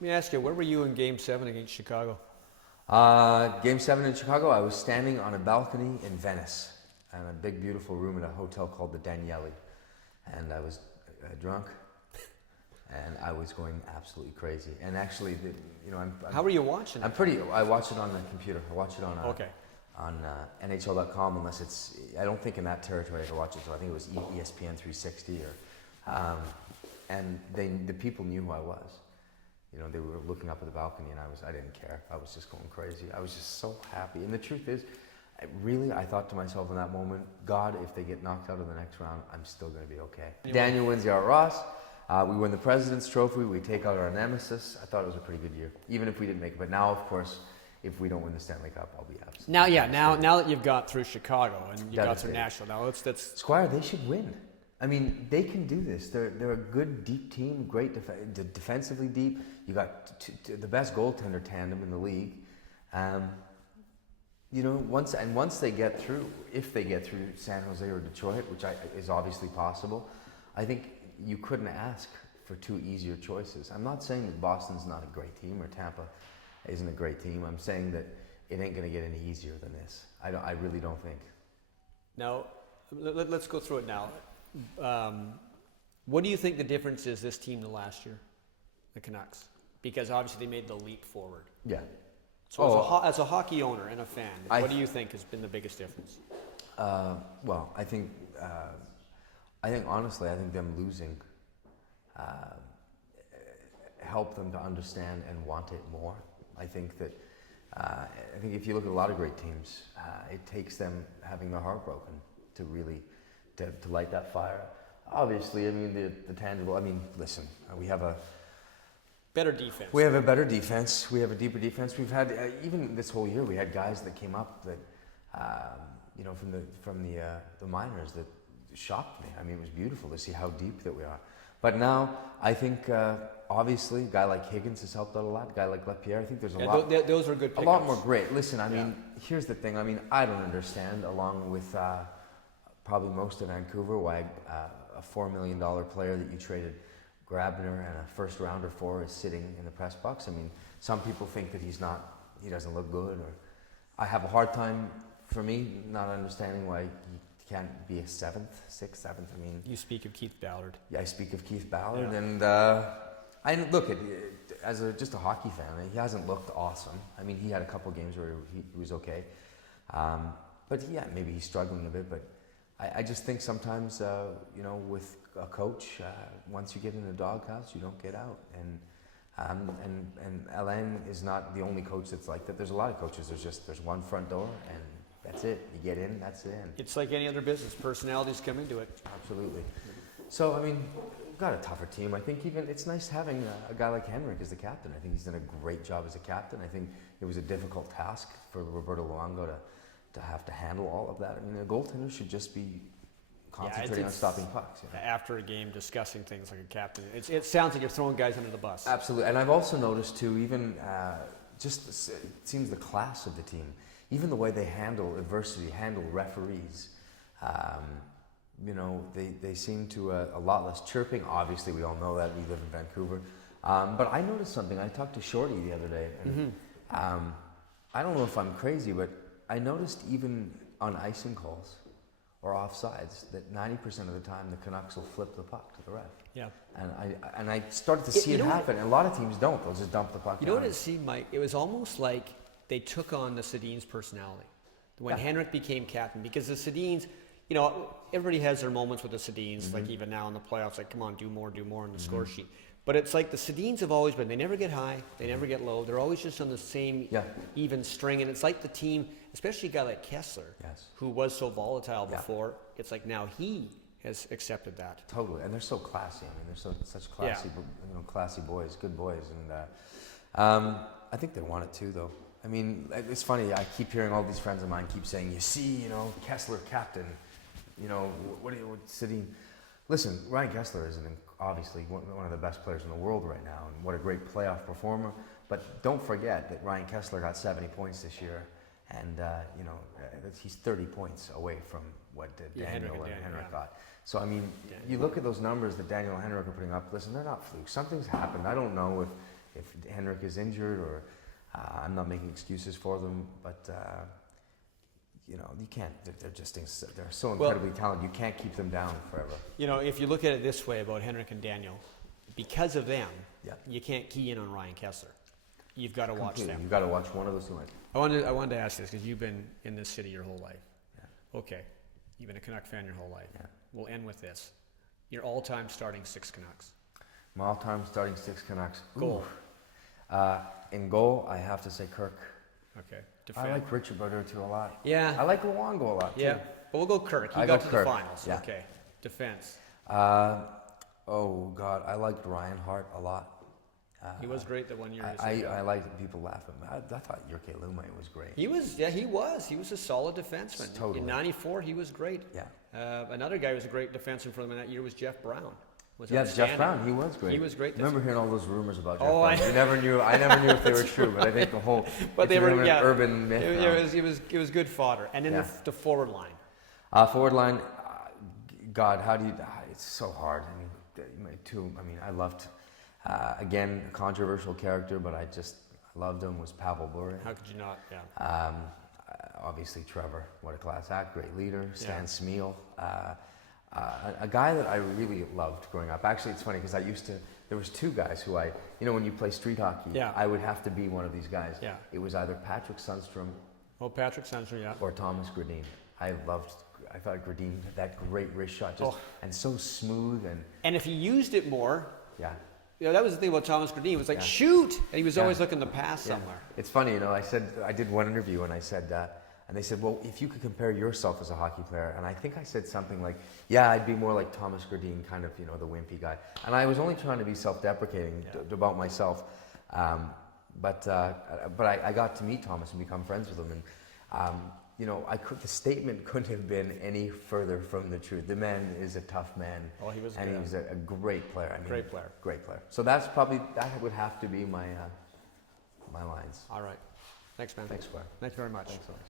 Let me ask you, where were you in Game 7 against Chicago? Game 7 in Chicago, I was standing on a balcony in Venice, in a big, beautiful room at a hotel called the Daniele. And I was drunk, and I was going absolutely crazy. And actually, How were you watching it? I watch it on the computer. I watch it on Okay. on NHL.com, unless it's, I don't think in that territory I could watch it, so I think it was ESPN 360 and the people knew who I was. They were looking up at the balcony, and I didn't care. I was just going crazy. I was just so happy. And the truth is, I thought to myself in that moment, God, if they get knocked out of the next round, I'm still going to be okay. Daniel wins the Art Ross. We win the President's Trophy. We take out our nemesis. I thought it was a pretty good year, even if we didn't make it. But now, of course, if we don't win the Stanley Cup, I'll be absolutely Now that you've got through Chicago and you got through Nashville, now that's Squire, they should win. I mean, they can do this. They're a good deep team, great defensively deep. You got the best goaltender tandem in the league. Once they get through, if they get through San Jose or Detroit, which is obviously possible, I think you couldn't ask for two easier choices. I'm not saying that Boston's not a great team or Tampa isn't a great team. I'm saying that it ain't going to get any easier than this. I really don't think. Now, let's go through it now. What do you think the difference is this team to last year, the Canucks? Because obviously they made the leap forward. Yeah. So as a hockey owner and a fan, what do you think has been the biggest difference? Well, I think honestly, them losing helped them to understand and want it more. I think if you look at a lot of great teams, it takes them having their heart broken to really to light that fire. Obviously, I mean the tangible. I mean, listen, we have a better defense. We have a better defense. We have a deeper defense. We've had even this whole year, we had guys that came up that from the minors that shocked me. I mean, it was beautiful to see how deep that we are. But now, I think obviously, a guy like Higgins has helped out a lot. A guy like Lapierre, I think there's a lot. Those are good pickups. A lot more great. Listen, I mean, here's the thing. I mean, I don't understand, along with probably most of Vancouver, why a $4 million player that you traded Grabner and a first rounder for is sitting in the press box. I mean, some people think that he doesn't look good, or I have a hard time, for me, not understanding why he can't be a sixth, seventh. I mean, you speak of Keith Ballard. Yeah, I speak of Keith Ballard, and I look at as just a hockey fan. He hasn't looked awesome. I mean, he had a couple games where he was okay, but yeah, maybe he's struggling a bit. But I just think sometimes, with a coach, once you get in the doghouse, you don't get out. And Alain is not the only coach that's like that. There's a lot of coaches. There's one front door, and that's it. You get in, that's it. It's like any other business. Personalities come into it. Absolutely. So, I mean, we've got a tougher team. I think even it's nice having a guy like Henrik as the captain. I think he's done a great job as a captain. I think it was a difficult task for Roberto Luongo to have to handle all of that. I mean, a goaltender should just be concentrating on stopping pucks. After a game, discussing things like a captain. It sounds like you're throwing guys under the bus. Absolutely. And I've also noticed, too, even it seems the class of the team, even the way they handle adversity, handle referees, they seem to a lot less chirping. Obviously, we all know that. We live in Vancouver. But I noticed something. I talked to Shorty the other day. And, I don't know if I'm crazy, but I noticed even on icing calls or offsides that 90% of the time the Canucks will flip the puck to the ref. Yeah. And I started to see it happen. And a lot of teams don't. They'll just dump the puck. You know what it seemed like? It was almost like they took on the Sedin's personality when Henrik became captain, because the Sedins, everybody has their moments with the Sedins, like even now in the playoffs, like, come on, do more on the score sheet. But it's like the Sedins have always been, they never get high, they never get low, they're always just on the same even string. And it's like the team, especially a guy like Kessler, who was so volatile before, it's like now he has accepted that. Totally, and they're so classy. I mean, they're such classy, classy boys, good boys. And I think they want it too, though. I mean, it's funny, I keep hearing all these friends of mine keep saying, you see, Kessler captain, what Sedin. Listen, Ryan Kessler is obviously one of the best players in the world right now, and what a great playoff performer. But don't forget that Ryan Kessler got 70 points this year, and he's 30 points away from what Daniel and Henrik got. So I mean, you look at those numbers that Daniel and Henrik are putting up. Listen, they're not flukes. Something's happened. I don't know if Henrik is injured, or I'm not making excuses for them, but you know, you can't. They're just they're so incredibly talented. You can't keep them down forever. You know, if you look at it this way about Henrik and Daniel, because of them, you can't key in on Ryan Kessler. You've got to watch them. You've got to watch one of those two. I wanted to ask this because you've been in this city your whole life. Yeah. Okay, you've been a Canuck fan your whole life. Yeah. We'll end with this. Your all-time starting 6 Canucks. My all-time starting 6 Canucks. Goal. In goal, I have to say Kirk. Okay. I like Richard Baudour too a lot. Yeah. I like Luongo a lot too. Yeah, but we'll go Kirk. He got to the finals. Yeah. Okay. Defense. Oh God, I liked Ryan Hart a lot. He was great that 1 year. I like that people laugh at me. I thought Jyrki Lumme was great. He was. Yeah, he was. He was a solid defenseman. Totally. In '94, he was great. Yeah. Another guy who was a great defenseman for them in that year was Jeff Brown. Jeff Brown. He was great. He was great. I remember hearing all those rumors about Jeff Brown. I never knew if they were true, but I think the whole. But they were urban myth. It was good fodder. And then the forward line. Forward line. God, how do you? It's so hard. I loved. Again, a controversial character, but I loved him, was Pavel Bure. How could you not? Yeah. Obviously, Trevor, what a class act, great leader. Stan Smeel, a guy that I really loved growing up. Actually, it's funny because there was 2 guys who when you play street hockey, I would have to be one of these guys. Yeah. It was either Patrick Sundstrom. Oh, Patrick Sundstrom, yeah. Or Thomas Gradin. I thought Gradin had that great wrist shot, and so smooth and if he used it more. Yeah. Yeah, that was the thing about Thomas Gradin. It was like, shoot! And he was always looking to pass somewhere. It's funny, I did one interview and I said, and they said, well, if you could compare yourself as a hockey player, and I think I said something like, I'd be more like Thomas Gradin, kind of, the wimpy guy. And I was only trying to be self-deprecating about myself. But I got to meet Thomas and become friends with him. And, the statement couldn't have been any further from the truth. The man is a tough man. Oh, he was and good. He was a great player. Great player. Great player. So that would have to be my lines. All right. Thanks, man. Thanks, Squire. Thanks very much. Thanks so much.